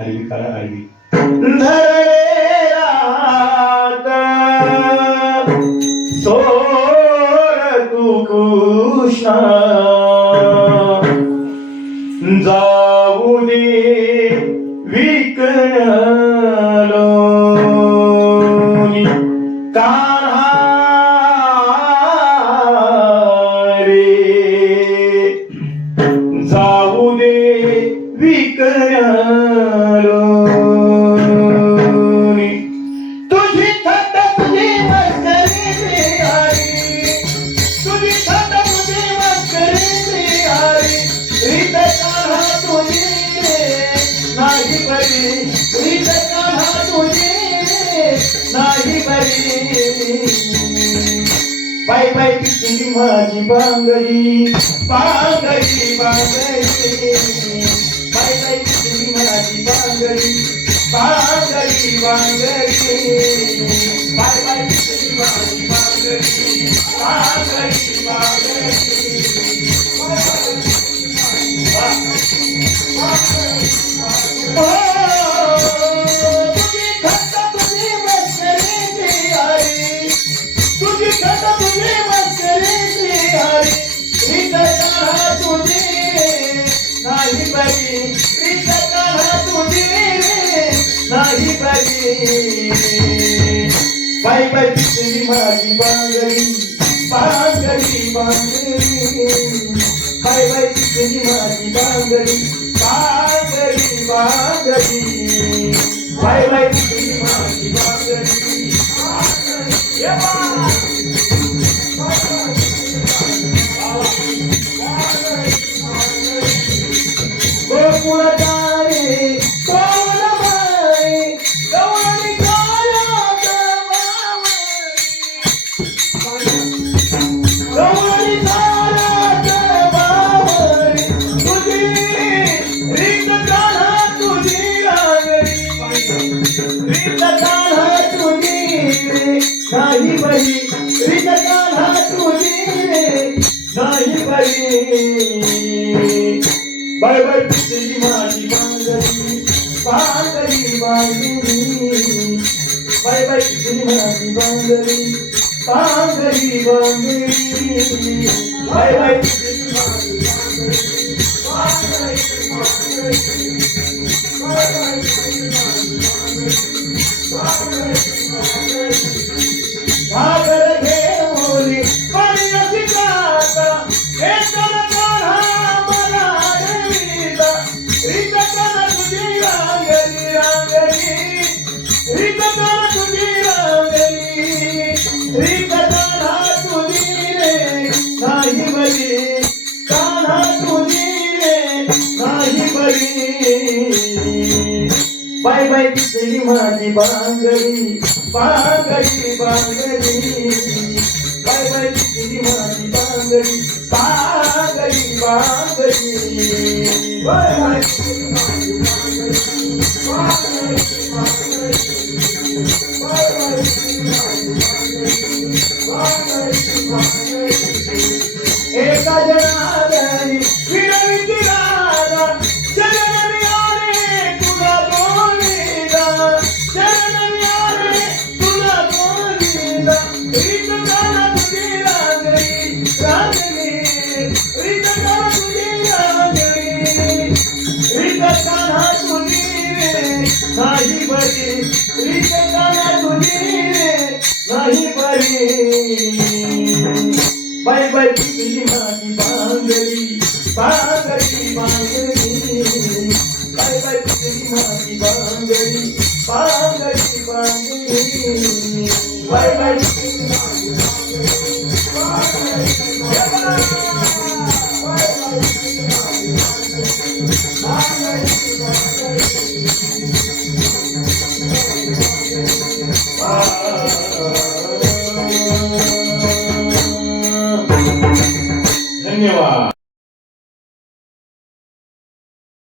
आडवी काळा आडवी सोर तू कृष्ण जाऊ दे रे जाऊ दे विकया बाय माझी बांगडी. बांगडी बांगडी. बाय माझी बांगडी. बांगडी बांगडी. बाय बाय बाय बाय तुझी माझी बांगडी बांगडी बांगडी. बाय बाय तुझी माझी बांगडी बांगडी बांगडी. बाय बाय तुझी माझी बांगडी. बाय बाय तुझी माझी बांगडी बांगडी बांगडी बाय बाय तुझी माझी बांगडी बांगडी बांगडी बाय बाय बाय तुझी माझी बांगडी बांगडी बांगडी. बाय बाय तुझी माझी बांगडी बांगडी बांगडी. बाय बाय तुझी माझी बांगडी बांगडी. बांगडी बाय बाय तुझी माझी बांगडी बांगडी बांगडी. नाही बरी तुझी रे? नाही बरी बाय बाय तुझी माझी बांगडी बांगडी बांगडी बाय बाय तुझी माझी बांगडी बांगडी ધન્યવાદ.